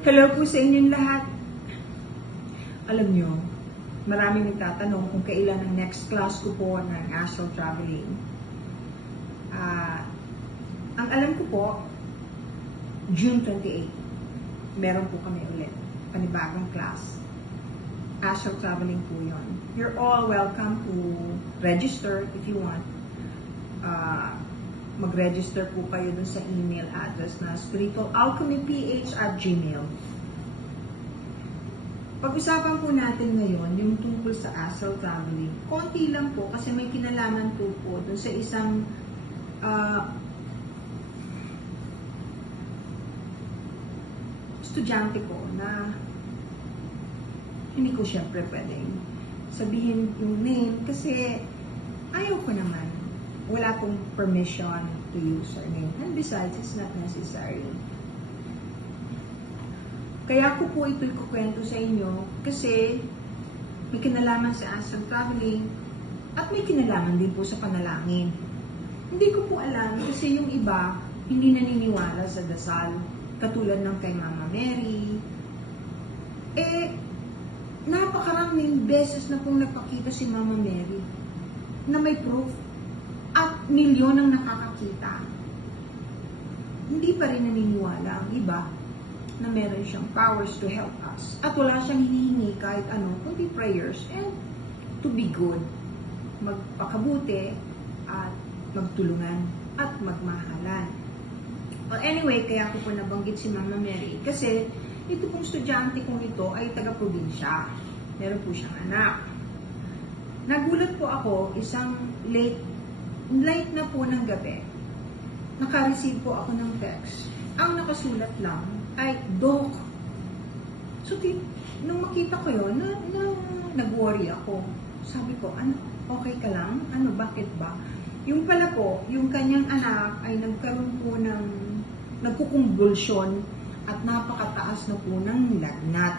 Hello po sa inyong lahat. Alam nyo, maraming nagtatanong kung kailan ang next class ko po ng astral traveling. Ang alam ko po, June 28, meron po kami ulit, panibagong class. Astral traveling po yun. You're all welcome to register if you want. Mag-register po kayo dun sa email address na spiritualalchemyph@gmail. Pag-usapan po natin ngayon yung tungkol sa astral traveling. Konti lang po kasi may kinalaman po dun sa isang estudyante ko na hindi ko syempre pwedeng sabihin yung name kasi ayaw ko naman. Wala pong permission to use her name. And besides, it's not necessary. Kaya ko po ito'y kukwento sa inyo kasi may kinalaman sa astral traveling at may kinalaman din po sa panalangin. Hindi ko po alam kasi yung iba hindi naniniwala sa dasal. Katulad ng kay Mama Mary. Napakaraming beses na pong nagpakita si Mama Mary na may proof at milyon ang nakakakita. Hindi pa rin naniniwala ang iba na meron siyang powers to help us. At wala siyang hinihingi kahit ano, kundi prayers and to be good. Magpakabuti at magtulungan at magmahalan. Well, anyway, kaya ko po nabanggit si Mama Mary kasi ito pong estudyante kong ito ay taga-probinsya. Meron po siyang anak. Nagulat po ako isang late na po ng gabi. Naka-receive po ako ng text. Ang nakasulat lang ay Doc. So, nung makita ko yun, nag-worry ako. Sabi ko, ano, okay ka lang? Ano, bakit ba? Yung pala po, yung kanyang anak ay nagkaroon po ng nagkukumbulsyon at napakataas na po ng lagnat.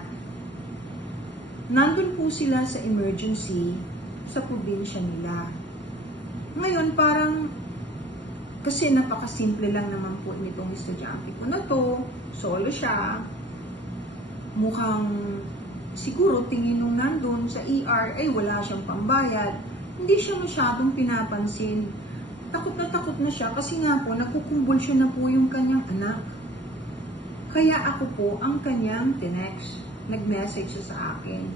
Nandun po sila sa emergency sa probinsya nila. Ngayon, parang, kasi napakasimple lang naman po nitong estudyante ko na to, solo siya, mukhang, siguro tingin nung nandun sa ER, ay wala siyang pambayad, hindi siya masyadong pinapansin. Takot na siya kasi nga po, nagkukumbulsyon na po yung kanyang anak. Kaya ako po ang kanyang tinext, nag-message siya sa akin,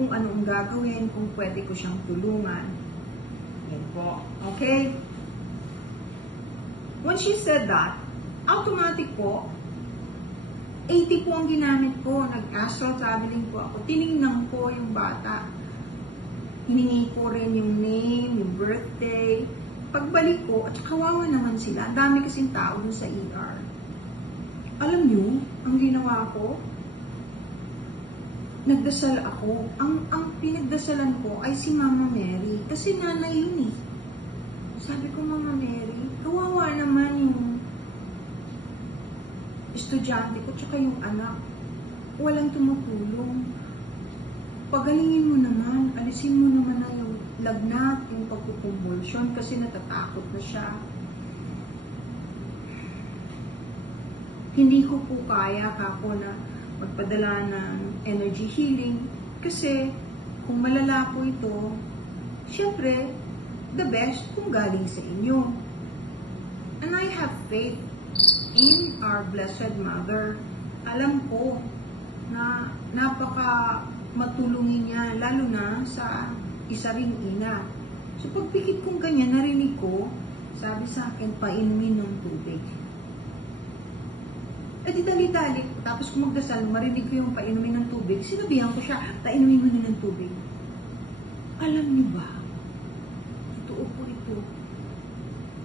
kung anong gagawin, kung pwede ko siyang tulungan. Yan po. Okay? When she said that, automatic po, 80 po ang ginamit ko. Nag-astral traveling po ako. Tinignan ko yung bata. Hiningi ko rin yung name, yung birthday. Pagbalik ko, at kawawa naman sila. Ang dami kasing tao dun sa ER. Alam nyo, ang ginawa ko, nagdasal ako. Ang pinagdasalan ko ay si Mama Mary. Kasi nanay yun eh. Sabi ko, Mama Mary, kawawa naman yung estudyante ko tsaka yung anak. Walang tumutulong. Pagalingin mo naman, alisin mo naman na yung lagnat, yung pagkukumbulsyon kasi natatakot na siya. Hindi ko po kaya kako na magpadala ng energy healing kasi kung malala po ito, syempre, the best kung galing sa inyo. And I have faith in our Blessed Mother. Alam ko na napaka matulungin niya, lalo na sa isa ring ina. So pagpikit kong ganyan, narinig ko, sabi sa akin, painumin ng tubig. Di dali-dali. Tapos kung magdasal, marinig ko yung painumin ng tubig. Sinabihan ko siya, painumin mo na ng tubig. Alam niyo ba? Totoo po ito.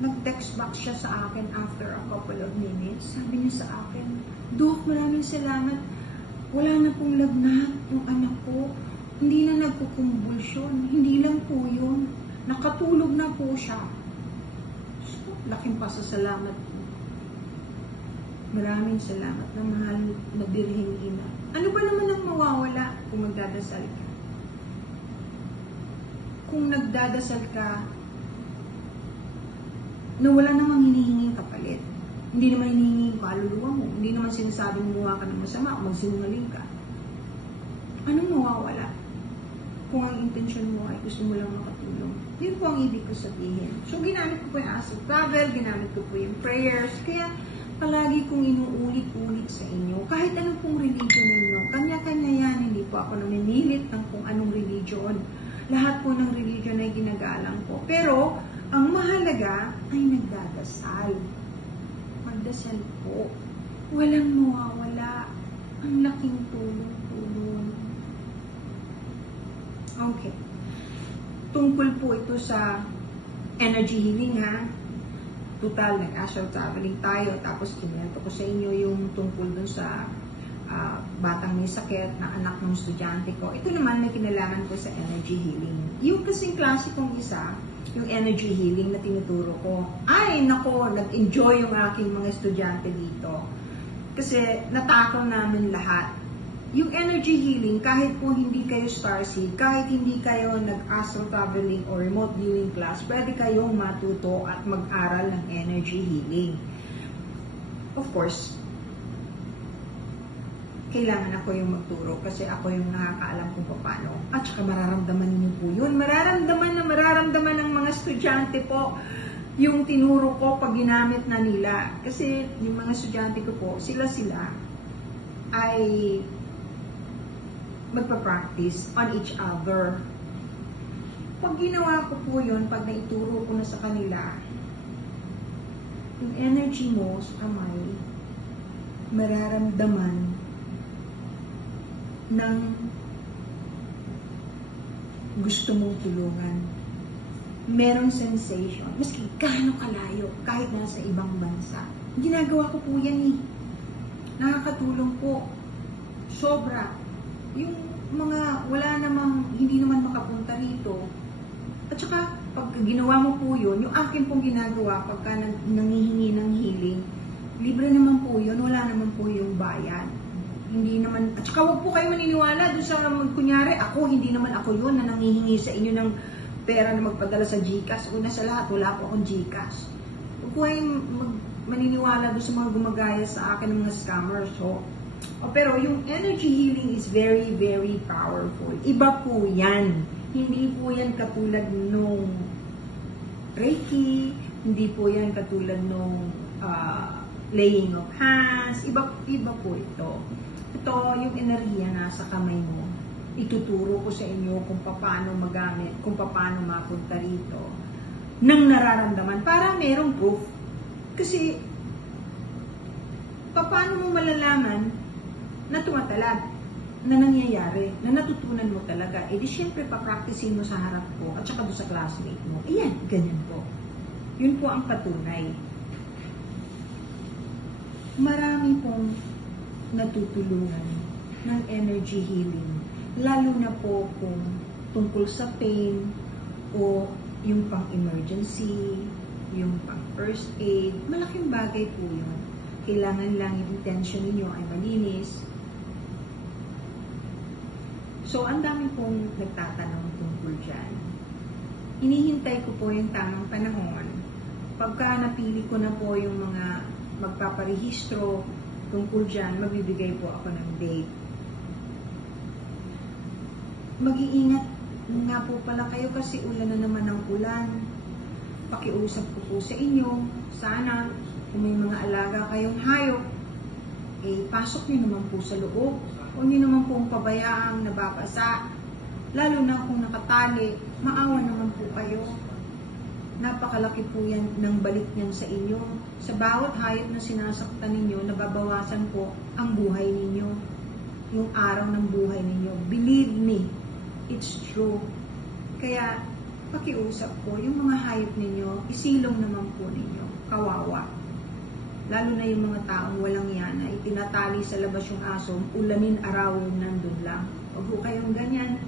Nag-text back siya sa akin after a couple of minutes. Sabi niya sa akin, Doc, maraming salamat. Wala na pong lagnat yung anak ko. Hindi na nagkukumbulsyon. Hindi lang po yun. Nakatulog na po siya. So, laking pasasalamat po. Maraming salamat na mahal na birhing ina. Ano ba naman ang mawawala kung magdadasal ka? Kung nagdadasal ka na wala namang hinihinging kapalit. Hindi naman hinihingi yung kaluluwa mo. Hindi naman sinasabing gumawa ka ng masama o magsinungaling ka. Anong mawawala? Kung ang intensyon mo ay gusto mo lang makatulong. Yun po ang ibig ko sabihin. So, ginamit ko po yung astral travel, ginamit ko po yung prayers. Kaya, palagi kong inuulit-ulit sa inyo, kahit anong pong religion ninyo, kanya-kanya yan, hindi po ako namimilit ng kung anong religion. Lahat po ng religion ay ginagalang ko. Pero, ang mahalaga ay nagdadasal. Magdasal po. Walang mawawala. Ang laking tulong-tulong. Okay. Tungkol po ito sa energy healing, ha? Total, nag-astral traveling tayo, tapos kinento ko sa inyo yung tungkol dun sa batang may sakit na anak ng estudyante ko. Ito naman may kinalaman ko sa energy healing. Yung kasing klase kong isa, yung energy healing na tinuturo ko, ay nako, nag-enjoy yung aking mga estudyante dito. Kasi natakaw namin lahat. Yung energy healing, kahit po hindi kayo starseed, kahit hindi kayo nag-astral traveling or remote viewing class, pwede kayong matuto at mag-aral ng energy healing. Of course, kailangan ako yung magturo kasi ako yung nakakaalam kung paano. At saka mararamdaman niyo po yun. Mararamdaman ng mga estudyante po yung tinuro ko pag ginamit na nila. Kasi yung mga estudyante ko po, sila ay magpa-practice on each other. Pag ginawa ko po yun, pag naituro ko na sa kanila, yung energy mo sa kamay, mararamdaman ng gusto mong tulungan. Merong sensation, maski gaano kalayo, kahit nasa ibang bansa. Ginagawa ko po yan eh. Nakakatulong po. Sobra. Yung mga wala namang, hindi naman makapunta rito. At saka, pag ginawa mo po yun, yung akin pong ginagawa pagka nangihingi ng healing, libre naman po yun, wala naman po yung bayad. Hindi naman, at saka huwag po kayo maniniwala doon sa, kunyari, hindi naman ako yun na nangihingi sa inyo ng pera na magpadala sa GCash. Una sa lahat, wala po akong GCash. Huwag po kayong maniniwala doon sa mga gumagaya sa akin ng mga scammers. So, pero yung energy healing is very, very powerful. Iba po yan. Hindi po yan katulad nung Reiki. Hindi po yan katulad nung laying of hands. Iba po ito. Ito, yung enerhiya nasa kamay mo. Ituturo ko sa inyo kung paano magamit, kung paano mapunta rito nang nararamdaman. Para merong proof. Kasi, paano mo malalaman na tumatalag, na nangyayari, na natutunan mo talaga, di syempre papracticein mo sa harap ko at saka doon sa classmate mo. Ayan, ganyan po. Yun po ang patunay. Marami pong natutulungan ng energy healing, lalo na po kung tungkol sa pain o yung pang-emergency, yung pang-first aid. Malaking bagay po yun. Kailangan lang yung intention ninyo ay malinis. So, ang dami pong nagtatanong tungkol dyan. Hinihintay ko po yung tamang panahon. Pagka napili ko na po yung mga magpaparehistro tungkol dyan, magbibigay po ako ng date. Mag-iingat nga po pala kayo kasi ulan na naman ang ulan. Pakiusap ko po sa inyo, sana kung may mga alaga kayong hayop, pasok nyo naman po sa loob. Huwag nyo naman pong pabayaang nababasa. Lalo na kung nakatali, maawa naman po kayo. Napakalaki po yan ng balik niyan sa inyo. Sa bawat hayop na sinasaktan ninyo, nababawasan po ang buhay ninyo. Yung araw ng buhay ninyo. Believe me, it's true. Kaya, pakiusap po, yung mga hayop ninyo, isilong naman po ninyo. Kawawa. Lalo na yung mga taong walang yana, itinatali sa labas yung aso, ulanin, arawin, nandun lang. Huwag po kayong ganyan.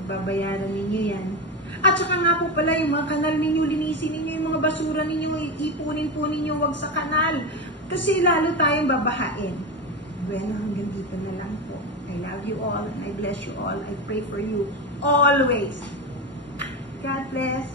Pagbabayaran ninyo yan. At saka nga po pala, yung mga kanal ninyo, linisin ninyo yung mga basura ninyo, ipunin po ninyo, wag sa kanal. Kasi lalo tayong babahain. Bueno, hanggang dito na lang po. I love you all and I bless you all. I pray for you always. God bless.